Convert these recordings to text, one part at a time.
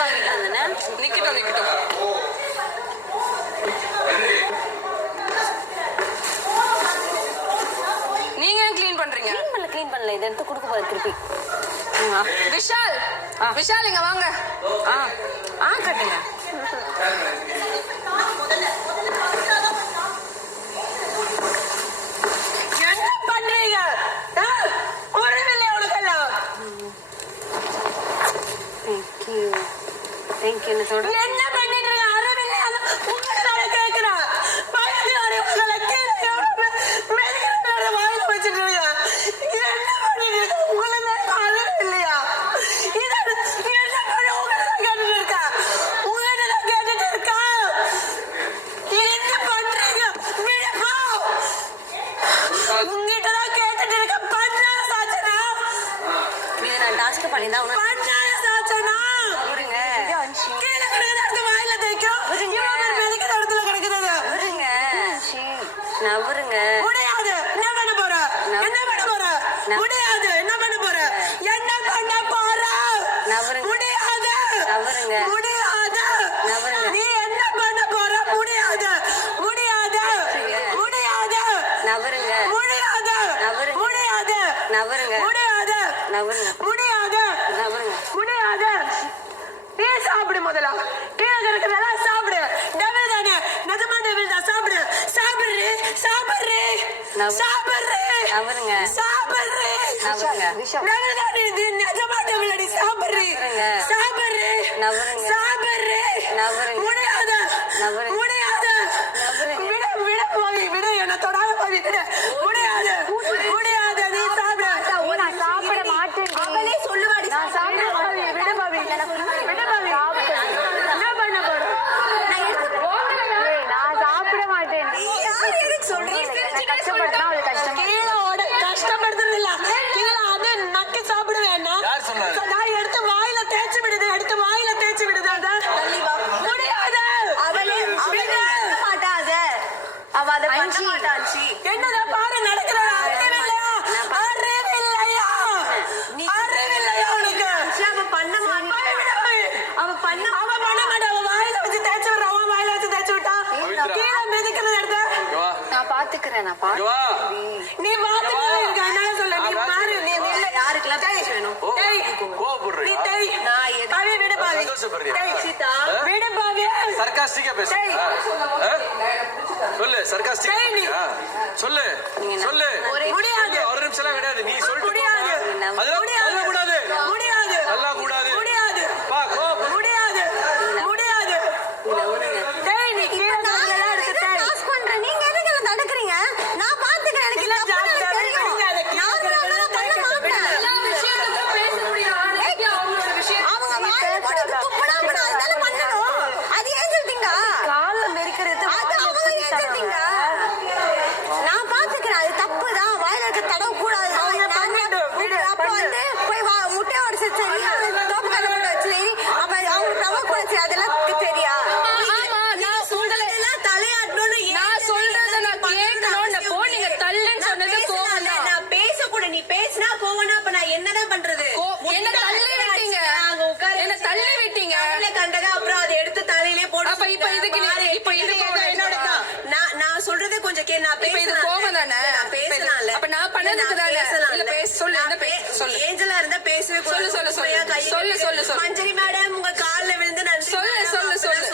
வாங்கிட்டு வந்தேனே. நிக்கட்டும் நிக்கட்டும். நீங்க ஏன் க்ளீன் பண்றீங்க? க்ளீன் பண்ணல இதை எடுத்து கொடுக்க போற திருப்பி. விஷால் விஷால் இங்க வாங்க. கட்டுங்க. என்ன பண்றீங்க? தேங்க்யூ என்ன சொல்ற? என்ன பண்ணிட்டு இருக்க? அறவில்லை உங்களை கேட்கிறேன். பையன் உங்களை கீழே வாயில வச்சுட்டு இருக்க. என்ன பண்ணிட்டு இருக்க? உங்களை அறவில்லையா? என்ன பண்ண உங்களை கேட்டுட்டு இருக்கா? உங்ககிட்ட தான் கேட்டுட்டு இருக்கா? என்ன பண்றீங்க? விடுப்பா. உங்ககிட்ட தான் கேட்டுட்டு இருக்க. பண்ணா சாச்சனா? இது நான் டாஸ்க் பண்ணி தான் பண்ணா சாச்சனா? நவருங்க. முடியாது. என்ன பண்ண போற? என்ன பண்ண போற? முடியாது. என்ன பண்ண போற? என்ன பண்ண போற? முடியாது. நவருங்க. முடியாது. நீ என்ன பண்ண போற? முடியாது. முடியாது. முடியாது. நவருங்க. முடியாது. முடியாது. நவருங்க. முடியாது. நவருங்க. முடியாது. நவருங்க. முடியாது. நீ சாப்பிடு முதல்ல. கீழே இருக்கிறதா சாப்பிடு. டெவில் தானே. நிஜமா டெவில் தான். சாப்பிடு. சாப்பிடுறே. சாப்பிடுறே. சாப்பிடுறே. நவருங்க. சாப்பிடுறே. நவருங்க. டெவில் தானே. இது நிஜமா டெவில் அடி. சாப்பிடுறே. சாப்பிடுறே. நவருங்க. சாப்பிடுறே. நவருங்க. முடியாது. நவருங்க. முடியாது. விட விட பாவி. விட என்ன தொடாத பாவி. விட. முடியாது. முடியாது. நீ சாப்பிடு. நான் சாப்பிட மாட்டேன். அவளே சொல்லுவாடி. நான் சாப்பிட மாட்டேன். விட பாவி. விட பாவி. என்ன பண்ண போற? நான் சாப்பிட மாட்டேன். கஷ்டப்படுத்தினா அவளுக்கு கஷ்டமா. கஷ்டப்படுத்துறது இல்ல. கீழே அது நக்கி சாப்பிடுவேன். நான் எடுத்து வாயில தேய்ச்சி விடுது. எடுத்து வாயில தேய்ச்சி விடுது. முடியாது. அவ அதை பண்ண மாட்டான். என்னதான் பாரு நடக்கிறா. அறிவில்லையா? அறிவில்லையா? அறிவில்லையா உனக்கு? அவ பண்ண மாட்டான். அவ பண்ண அவ பண்ண மாட்டா. அவ வாயில வச்சு தேய்ச்சி விடுறா. அவன் வாயில வச்சு தேய்ச்சி விட்டா. கீழே மிதிக்கிறது எடுத்து நான் பாத்துக்கிறேன். நீ பாத்துக்கிறேன். எனக்கு என்ன சொல்ல? நீ பாரு. நீ இல்ல யாருக்கெல்லாம் பேச வேணும்? நீ தேய். பாவி விடு பாவி. தேய் சீதா. விடு பாவி. சர்காஸ்டிக்கா பேசு. சொல்லு சர்காஸ்டிக்கா. சொல்லு சொல்லு. முடியாது. ஒரு நிமிஷம் எல்லாம் கிடையாது. நீ சொல்லிட்டு முடியாது. அதெல்லாம் கூடாது. முடியாது. நல்லா கூடாது. முடியாது. பா கோபம். முடியாது. முடியாது. டேய் நீ கீழ எல்லாம் எடுத்து தேய். பாஸ் பண்றேன். நீங்க எதுக்கு என்ன தடுக்குறீங்க? நான் பாத்துக்கிறேன். எனக்கு இல்ல ஜாஸ்தி அடிக்காத. நான் எல்லா விஷயத்துக்கும் பேச முடியும். அவங்களோட விஷயம். அவங்க வாயில போட்டு துப்புனா நான் அதனால பண்ணணும். அது ஏன் சொல்றீங்க? கால்ல மெரிக்கிறது. அது அவங்க ஏன் சொல்றீங்க? நான் பாத்துக்கிறேன். அது தப்பு தான். வாயில இருக்க தடவை கூடாது. அப்ப வந்து போய் முட்டையை உடச்சு சரி. தோப்பு கல்ல போட்டு வச்சு சரி. அப்ப அவங்க ரவை கூட சரி. அதெல்லாம் சரியா? என்னதான் பண்றது? என்ன தள்ளி விட்டீங்க. என்ன தள்ளி விட்டீங்க. கண்டதா அப்புறம் அதை எடுத்து தலையிலே போட்டு. அப்ப இப்ப இதுக்கு இப்ப இது என்னோட நான் சொல்றதே கொஞ்சம் கே. நான் இப்ப இது கோவம் தானே? நான் பேசலாம்ல. அப்ப நான் பண்ணதுக்கு தானே. இல்ல பேச சொல்லு. என்ன பேச சொல்லு. ஏஞ்சலா இருந்தா பேசவே சொல்லு சொல்லு சொல்லு சொல்லு சொல்லு. மஞ்சரி மேடம் உங்க கால்ல விழுந்து நன்றி சொல்லு சொல்லு சொல்லு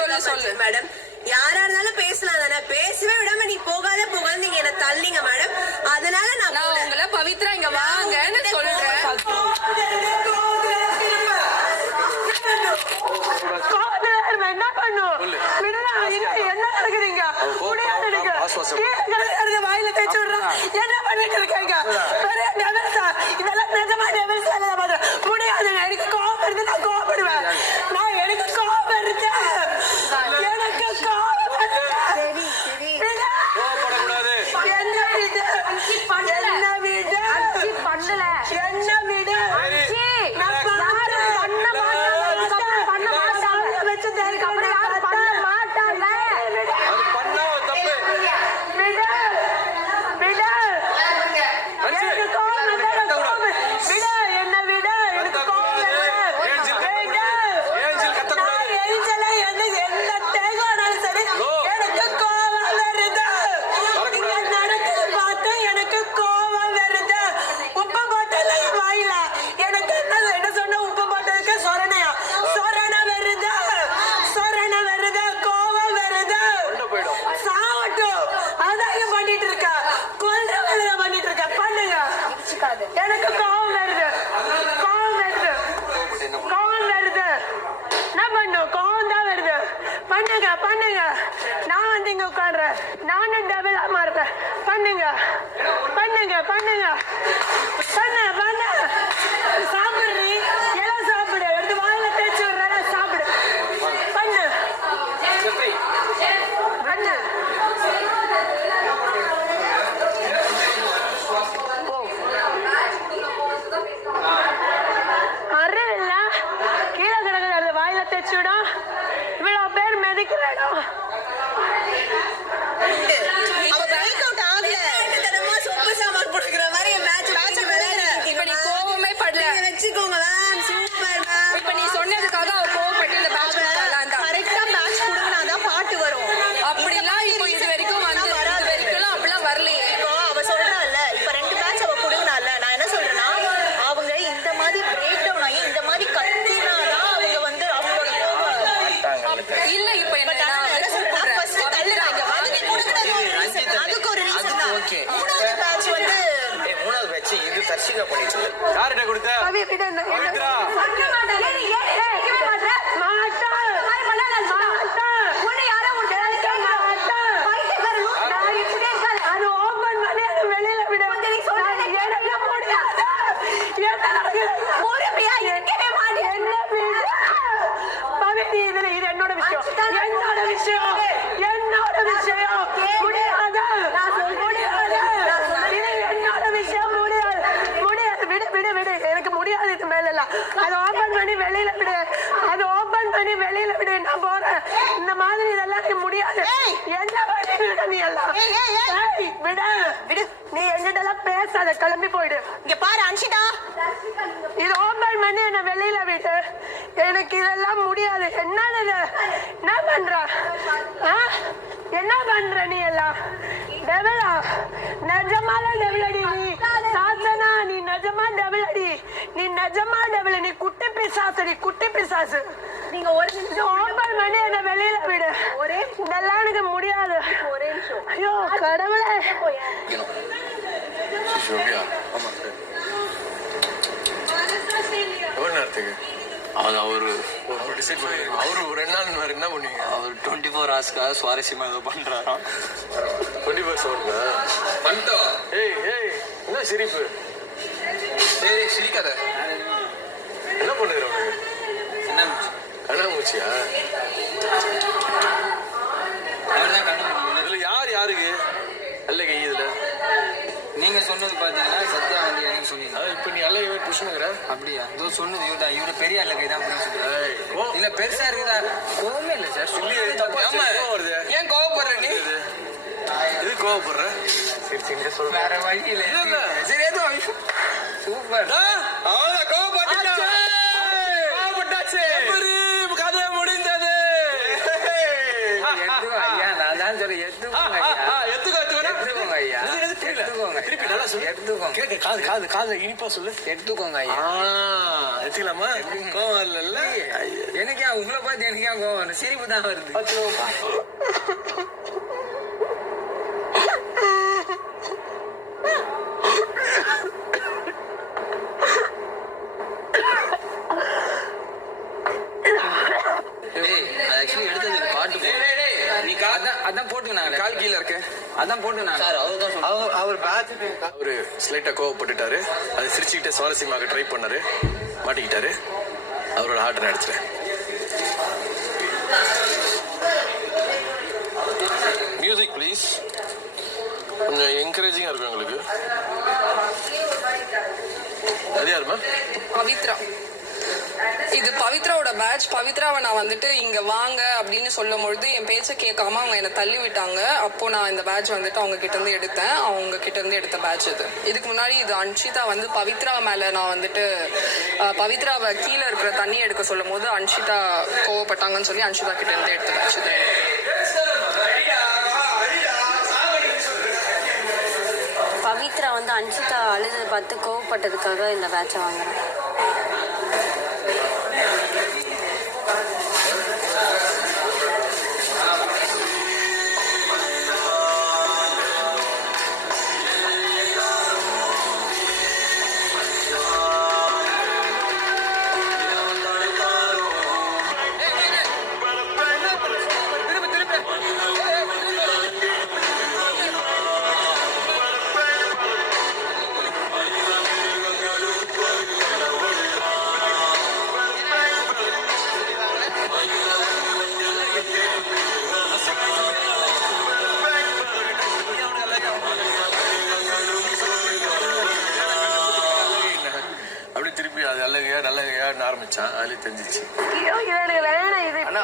சொல்லு சொல்லு மேடம். யாரா இருந்தாலும் பேசலாம் தானே. பேசவே விடாம நீ போகாத நீங்க என்ன தள்ளிங்க மேடம். அதனால நான் உங்களை பவித்ரா இங்க வாங்கன்னு சொல்றேன். என்ன பண்ணும்? என்ன நடக்குறீங்க? வாயில தேய்ச்சி விடுறான். என்ன பண்ணிட்டு இருக்காங்க? இதெல்லாம் நிஜமா முடியாது. எனக்கு கோபம் வருது. நான் கோபப்படுவேன். எனக்கு கோபம் வருது. எனக்கு கோபம் வருது. என்ன விடு. என்ன விடு. பண்ணல. என்ன விடு. வச்சு பண்ண மாட்டாங்க. அது பண்ணா தப்பு. விடு. பண்ணுங்க பண்ணுங்க. நான் வந்து இங்க உட்காடுறேன். நானும் டபுளா மாறுறேன். பண்ணுங்க பண்ணுங்க பண்ணுங்க. பண்ணு பண்ணு. சாப்பிடுறீ எல்லாம் சாப்பிடு. எடுத்து வாயில தேய்ச்சி விடுற சாப்பிடு. பண்ணு பண்ணு. அறிவில்ல கீழே கிடக்குறது வாயில தேய்ச்சி விடும். இவ்வளவு பேர் மெதிக்கிற இடம். இப்ப நீ கோவமே படல. வச்சுக்கோங்க மேம். Super ma'am. இப்ப நீ சொன்னதுக்காக அவ கோவப்பட்டு இந்த பேட்ச் கொடுத்தாலாம் தான். கரெக்டா மேட்ச் கொடுக்கனாதான் பாட்டு வரும். அப்படிலாம் இப்போ இது வரைக்கும் வந்து இது வரைக்கும் அப்படிலாம் வரலையே. இப்போ அவ சொல்றாள்ல, இப்ப 2 மேட்ச் அவ கொடுங்கனால நான் என்ன சொல்றேன்னா, அவங்க இந்த மாதிரி பிரேக் டவுன் ஆகி இந்த மாதிரி கத்தினாதான் அவங்க வந்து அவங்களோட இல்ல இப்ப என்ன நான் என்ன சொல்றேன்னா, first தள்ளுறாங்க. அதுக்கு கொடுக்கறது ஒரு reason. அதுக்கு ஒரு reason தான். மூணாவது மேட்ச் வந்து மூணாவது மேட்ச் இது தர்ஷிகா பண்ணிட்டு இருக்கு. யார்கிட்ட கொடுத்த கவி விடு என்ன பவித்ரா. வைக்க மாட்டேன். அது ஓபன் பண்ணி அது வெளியில விடு. எனக்கு முடியாது. என்ன பேசு? பவித்ரி, இது என்னோட விஷயம். என்னோட விஷயம். என்னோட விஷயம். முடியாது. முடியாது. இது என்னோட விஷயம். முடியாது. முடியாது. விடு விடு விடு. எனக்கு முடியாது இது மேல எல்லாம். அது ஓபன் பண்ணி வெளியில விடு. அது ஓபன் பண்ணி வெளியில விடு. நான் போறேன். இந்த மாதிரி இதெல்லாம் நீ முடியாது. என்ன பண்ணிட்டு நீ எல்லாம்? ஏய், விடு விடு. நீ என்கிட்ட எல்லாம் பேசாத. கிளம்பி போயிடு. இங்க பாரு அன்ஷிதா. இது ஓபன் பண்ணி என்ன வெளியில விடு. எனக்கு இதெல்லாம் முடியாது. என்னது இது? என்ன பண்ற? என்ன பண்ற நீ எல்லாம்? டெவலா நிஜமால டெவலடி நீ. சாசனா நீ நிஜமா டெவலடி. நீ நிஜமா டெவல. நீ குட்டி பிசாசு. நீ குட்டி பிசாசு. நீங்க ஒரு நிமிஷம் ஓபன் பண்ணி என்ன வெளியில விடு. இதெல்லாம் எனக்கு முடியாது. ஒரே நிமிஷம். ஐயோ கடவுளே. ஷோபியா ஆமா சார். எவ்வளவு நேரத்துக்கு அவரு டிசைட் பண்ணி அவரு 2 நாள் வேற என்ன பண்ணுவீங்க? அவர் 24 ஹவர்ஸ்க்காக சுவாரஸ்யமா ஏதோ பண்றாராம். 24 செவன்ல பண்ணிட்டோம். ஏய் ஏய் என்ன சிரிப்பு? ஏய் சிரிக்காத. என்ன பண்ணுற உனக்கு? என்ன கண்ணாமூச்சியா? அவர்தான் கண்டுபிடிக்கல. இதுல யாருக்கு அல்ல கை இதுல? நீங்க சொன்னது பாத்தீங்கன்னா சத்யா வந்து எனக்கு சொன்னீங்க. இப்ப நீ அல்ல இவன் புஷ்ணுங்கிற அப்படியா? இதோ சொன்னது இவர பெரிய அல்ல கைதான் அப்படின்னு சொல்றேன். ஓ இல்ல பெருசா இருக்குதா? கோவமே இல்ல சார். சொல்லி தப்பா வருது. ஏன் கோவப்படுற நீ? இது கோவப்படுற? சரி சரி சொல்ற. வேற வழி இல்ல. சரி ஏதோ சூப்பர். அவன் கோவப்பட்டாச்சு. கதை முடிந்தது. எடுத்துக்கோ ஐயா. நான் தான் சொல்றேன். எடுத்துக்கோங்க ஐயா. திருப்பி நல்லா சொல்லு. எடுத்துக்கோங்க. கேட்க காது இனிப்பா சொல்லு. எடுத்துக்கோங்க ஐயா. எடுத்துக்கலாமா? கோவம் இல்ல. எனக்கே உங்களை பார்த்து எனக்கே கோவம் வருது. சிரிப்பு தான் வருது. அதான் போட்டுனாங்க. கால் கீழே இருக்கு. அதான் போட்டுனாங்க. அவரு ஸ்லைட்டா கோவப்பட்டுட்டாரு. அது சிரிச்சுக்கிட்டே சுவாரஸ்யமாக ட்ரை பண்ணாரு. மாட்டிக்கிட்டாரு. அவரோட ஹார்ட் அடிச்சிட்டேன். Music please. கொஞ்சம் என்கரேஜிங்கா இருக்கும் எங்களுக்கு. அது யாருமா? பவித்ரா. இது பவித்ராவோட பேட்ச். பவித்ராவை நான் வந்துட்டு இங்க வாங்க அப்படின்னு சொல்லும் பொழுது என் பேச்சை கேட்காம அவங்க என்னை தள்ளி விட்டாங்க. அப்போ நான் இந்த பேட்ச் வந்துட்டு அவங்க கிட்ட இருந்து எடுத்தேன். அவங்க கிட்ட இருந்து எடுத்த பேட்ச் இது. இதுக்கு முன்னாடி இது அன்ஷிதா வந்து பவித்ரா மேல நான் வந்துட்டு பவித்ராவை கீழே இருக்கிற தண்ணி எடுக்க சொல்லும் போது அன்ஷிதா கோவப்பட்டாங்கன்னு சொல்லி அன்ஷிதா கிட்ட இருந்து எடுத்த பேட்ச் இது. பவித்ரா வந்து அன்ஷிதா அழுது பார்த்து கோவப்பட்டதுக்காக இந்த பேட்சை வாங்குறேன். தெரிஞ்சிச்சு. ஐயோ, இது எனக்கு வேணாம். இது அண்ணா.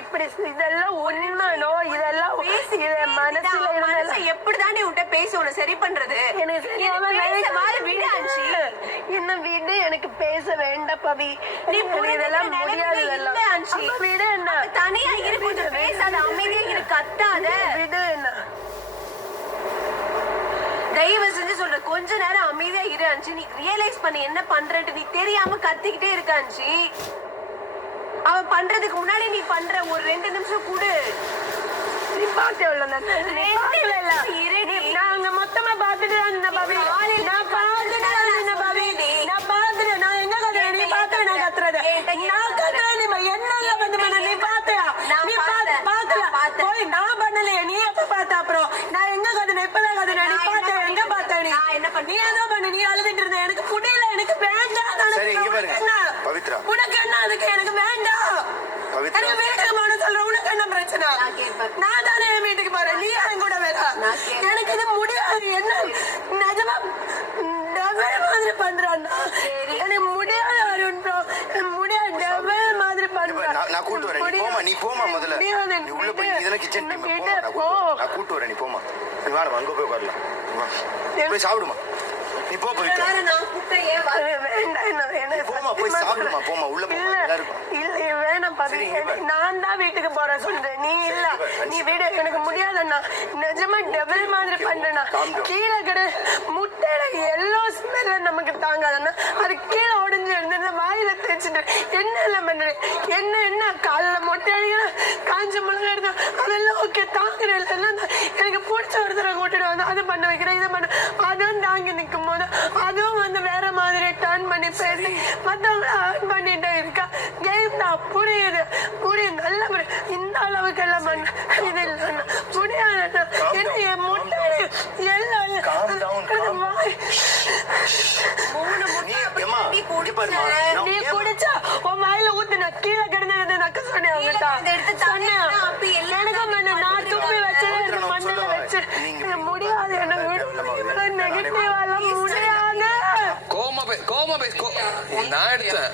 இப்படி இதெல்லாம் உண்மைனோ இதெல்லாம் இது மனசுல மனசை எப்படிதானே உன்கிட்ட பேசி உன்னை சரி பண்றது? எனக்கு தெரியாம விடு ஆன்சி. என்ன வீடு எனக்கு பேச வேண்டாம் பவி. நீ இதெல்லாம் முடியாது. இதெல்லாம் ஆன்சி. வீடு என்ன தனியா இரு, கொஞ்சம் பேசாத, அமைதியா இரு, கத்தாத. வீடு என்ன தயவு செஞ்சு சொல்ற, கொஞ்ச நேரம் அமைதியா இரு ஆன்சி. நீ ரியலைஸ் பண்ணி என்ன பண்றேன்னு நீ தெரியாம கத்திக்கிட்டே இருக்க ஆன்சி. அவன் பண்றதுக்கு முன்னாடி நீ பண்ற ஒரு 2 நிமிஷம் கூடு. நீ பாத்து எவ்வளவு நாங்க மொத்தமா பாத்துட்டு இருந்த பவி. நான் பாத்துட்டு இருந்த பவி. நான் பாத்துட்டு நான் எங்க கத்துறேன் நீ பாத்து நான் கத்துறது. நான் கத்துறேன் நீ என்ன வந்து பண்ண நீ பாத்தியா? நீ பாக்கல போய் நான் பண்ணலையே. நீ எப்ப பார்த்த? அப்புறம் நான் எங்க கத்துனேன்? இப்பதான் கத்துனேன். நீ பாத்த எங்க பார்த்த? நீ நீ ஏதோ பண்ண நீ அழுதுட்டு இருந்த. எனக்கு புரியல, எனக்கு வேண்டாம். சரி, இங்க பாருங்க பவித்ரா, உனக்கு என்ன? அதுக்கு எனக்கு வேண்டாம். பவித்ரா எனக்கு வீட்டுக்கு போன சொல்ற. உனக்கு என்ன பிரச்சனை? நான் தானே என் வீட்டுக்கு போறேன். நீ என் கூட வேற. எனக்கு இது முடியாது. என்ன நிஜமா டபுள் மாதிரி பண்றான்னா எனக்கு முடியாது. அருண் bro, முடியாது. டபுள் மாதிரி பண்றான். நான் கூட்டு வரேன். நீ போமா, நீ போமா. முதல்ல நீ உள்ள போய் இதெல்லாம் கிச்சன் டைம் போமா. நான் கூட்டு வரேன். நீ போமா. நீ வாடா, அங்க போய் வரலாம். வா போய் சாப்பிடுமா. நீ போ பவித்ரா. நான் கூப்பிட்டேன், ஏன் வர? வேண்டாம். போமா, போய் சாப்பிடுமா. போமா, உள்ள போமா. எல்லாரும் இல்ல வேணாம் பவி. நான் தான் வீட்டுக்கு போறேன் சொல்றேன். நீ இல்ல. நீ வீடு எனக்கு முடியாதுண்ணா. நிஜமா டபுள் மாதிரி பண்றேண்ணா. கீழே கிட முட்டையில எல்லோ ஸ்மெல்ல நமக்கு தாங்காதண்ணா. அது கீழே உடைஞ்சு இருந்தது வாயில தேய்ச்சிட்டு என்ன எல்லாம் பண்றேன். என்ன காலைல மொட்டை அடிக்கிற காஞ்ச மிளகா எடுத்து அதெல்லாம் ஓகே தாங்குறேன். எனக்கு பிடிச்ச ஒருத்தரை கூட்டிட்டு வந்து அது பண்ண வைக்கிறேன், இதை பண்ண. அதுவும் தாங்கி நிற்கும் போது அதுவும் வந்து வேற மாதிரி டர்ன் பண்ணி பேசி மற்றவங்கள ஏர்ன் பண்ணிட்டே இருக்கா. கேம் தான் புரியுது நல்ல இந்த அளவுக்கு எல்லாம் பண்ண இது இல்லைண்ணா. முடியாது. என்ன என் முட்டை எல்லாம் நீ குடிச்சா உன் வாயில ஊத்துன கீழே கிடந்தது நக்க சொன்னேன். அவங்ககிட்ட சொன்னேன். எனக்கும் பண்ண நான் துப்பி வச்சு மண்ணில வச்சு முடியாது. எனக்கு நெகட்டிவா எல்லாம் முடியாது. நான் எடுத்தேன்.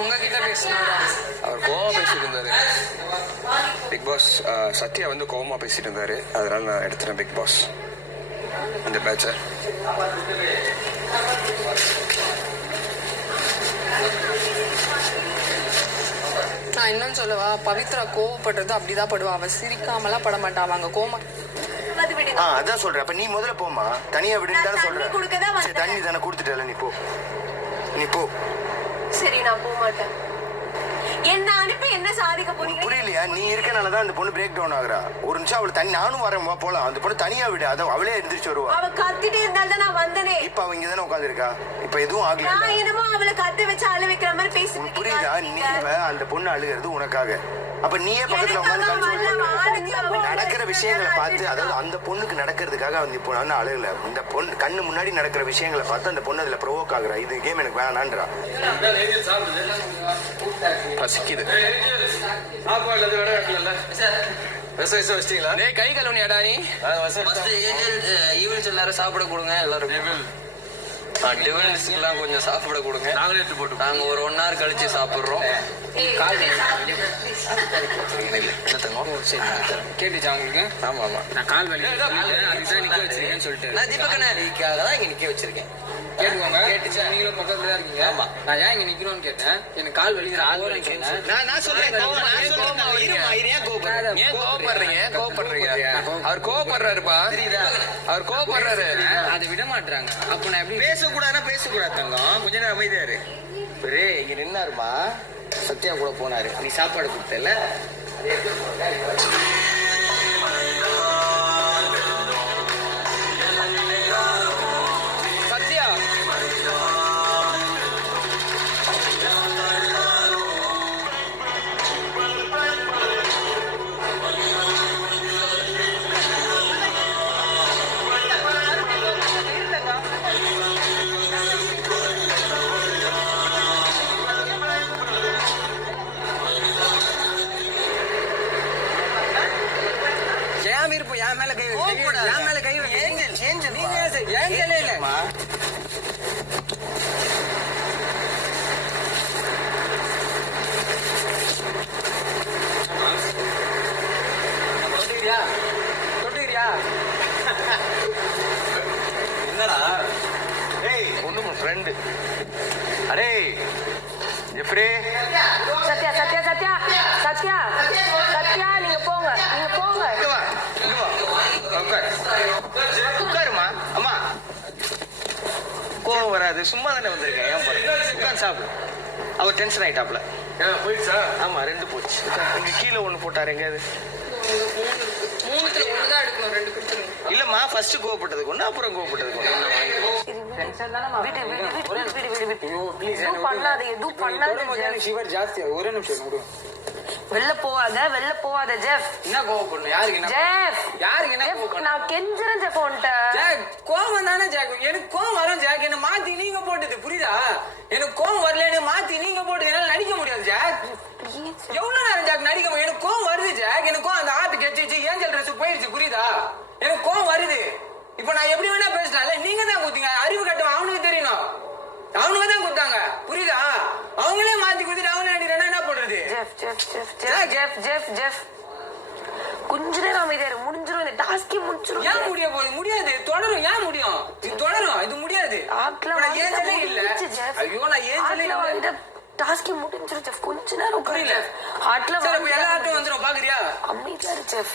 உங்ககிட்ட பேசினாரா? அவர் கோவமா பேசிட்டு இருந்தாரு. பிக் பாஸ் சத்யா வந்து கோவமா பேசிட்டு இருந்தாரு. அதனால நான் எடுத்துட்டேன் பிக் பாஸ் இந்த பேட்சை. நான் என்னன்னு சொல்லவா, பவித்ரா கோவப்படுறது அப்படிதான் படுவா. அவ சிரிக்காமலாம் பட மாட்டா. அவங்க கோவம் அது விடு. அதான் சொல்றேன். அப்ப நீ முதல்ல போமா. தனியா விடுன்னு தானே சொல்றேன். குடுக்கதான் சரி, தண்ணி தானே கொடுத்துட்டல. நீ போ. சரி, நான் போக மாட்டேன். என்ன அனுப்பி என்ன சாதிக்க போறீங்க? புரியலையா? நீ இருக்கனாலதான் அந்த பொண்ணு பிரேக் டவுன் ஆகுறா. ஒரு நிமிஷம் அவளை தண்ணி நானும் வரேன் போலாம். அந்த பொண்ணு தனியா விடு. அவளே எந்திரிச்சு வருவா. அவ கத்திட்டே இருந்தால்தான் நான் வந்தனே. இப்ப அவங்க தானே உட்காந்துருக்கா. இப்ப எதுவும் ஆகல. நான் என்னமோ அவளை கத்து வச்சு அழ வைக்கிற மாதிரி பேசி புரியுதா? நீ இப்ப அந்த பொண்ணு அழுகிறது உனக்காக. அப்ப நீயே பக்கத்துல உட்காந்து நடக்கிற விஷயங்களை பார்த்து, அதாவது அந்த பொண்ணுக்கு நடக்கிறதுக்காக அந்த பொண்ணு அழுகல. இந்த பொண்ணு கண்ணு முன்னாடி நடக்கிற விஷயங்களை பார்த்து அந்த பொண்ணு அதுல ப்ரோவோக் ஆகுறா. இது கேம் எனக்கு வேணான்றா. பசிக்குது. கை கழுவுனியாடா நீ? ஈவென்ட்ஸ் எல்லாரும் சாப்பிட கொடுங்க. எல்லாரும் டிவென்ஸ்க்குலாம் கொஞ்சம் சாப்பிட கொடுங்க. நாங்களே எடுத்து போட்டு நாங்கள் ஒரு 1 hour கழிச்சு சாப்பிட்றோம். கேட்டுச்சா உங்களுக்கு? ஆமா ஆமா. நான் கால் வலி அதுதான் நிக்க வச்சிருக்கேன்னு சொல்லிட்டு நான் தீபகனாரிக்காக தான் இங்க நிக்க வச்சிருக்கேன். கேட்டுக்கோங்க. கேட்டுச்சா? நீங்களும் பக்கத்துல தான் இருக்கீங்க. ஆமா. நான் ஏன் இங்க நிக்கணும்னு கேட்டேன். எனக்கு கால் வலி. நான் சொல்றேன். கோவப்படுறீங்க. அவர் கோவப்படுறாருப்பா. அவர் கோவப்படுறாரு. அதை விட மாட்டாங்க. அப்ப நான் எப்படி பேசக்கூடாது தங்கம். கொஞ்ச நேரம் அமைதியாரு. இங்க நின்னாருமா. சத்யா கூட போனாரு. நீ சாப்பாடு கொடுத்தல. சத்யா என் மேல கை என் மேல கை ஏஞ்சல் இல்ல. அது சும்மா தானே வந்திருக்கேன் ஏன் பாருங்க உட்காந்து சாப்பிடு அவர் டென்ஷன் ஆயிட்டாப்ல போயிடுச்சா? ஆமா 2 போச்சு இங்க கீழே 1 போட்டாரு எங்கேயாவது மூணுத்துல ஒண்ணுதான் எடுக்கணும், 2 கொடுத்துருங்க. இல்லம்மா ஃபர்ஸ்ட் கோவப்பட்டதுக்கு ஒண்ணு அப்புறம் கோவப்பட்டதுக்கு ஒண்ணு நான் வாங்கிக்கிறேன். எதுவும் பண்ணாத எதுவும் பண்ணாத ஃபீவர் ஜாஸ்தியா ஒரே நிமிஷம் விடு. வெளில போவாத ஜெஃப். என்ன கோவப்படணும் யாருக்கு என்ன ஜெஃப் யாருக்கு என்ன ஜெஃப், கோவப்படணும் நான் கெஞ்சுறேன் ஜெஃப் உன்கிட்ட. ஜாக் கோவம் தானே ஜாக் எனக்கு கோவம் வரும் ஜாக் என்ன மாத்தி நீங்க போட்டது புரியுதா எனக்கு கோவம் வரலன்னு மாத்தி நீங்க போட்டது என்னால நடிக்க முடியாது ஜாக் எவ்வளவு நேரம் ஜாக் நடிக்க முடியும் எனக்கு கோவம் வருது ஜாக் எனக்கு கோவம் அந்த ஆர்ட் கெச்சிச்சு ஏஞ்சல் ட்ரெஸ் போயிடுச்சு புரியுதா எனக்கு கோவம் வருது இப்போ நான் எப்படி வேணா பேசலாம்ல நீங்க தான் குத்தீங்க அறிவு கட்டும் அவனுக்கு தெரியணும் அவனுக்கு தான் குத்தாங்க புரியுதா அவங்களே மாத்தி குத்திட்டு அவங்களே அடிக்கிறேன்னா என்ன பண்றது Jeff Jeff Jeff Jeff Jeff Jeff Jeff கொஞ்ச நேரம் அமைதியா இரு, முடிஞ்சிரும் இந்த டாஸ்கே முடிஞ்சிரும். ஏன் முடிய போகுது முடியாது தொடரும் ஏன் முடியும் இது தொடரும் இது முடியாது ஆட்ல இப்ப நான் ஏஞ்சலே இல்ல ஜெஃப். ஐயோ நான் ஏஞ்சலே இல்ல டாஸ்கே முடிஞ்சிரும் ஜெஃப், கொஞ்ச நேரம் புரியல ஆட்ல சரி அப்ப எல்லா ஆட்டும் வந்துரும் பாக்குறியா அமைதியா இரு ஜெஃப்.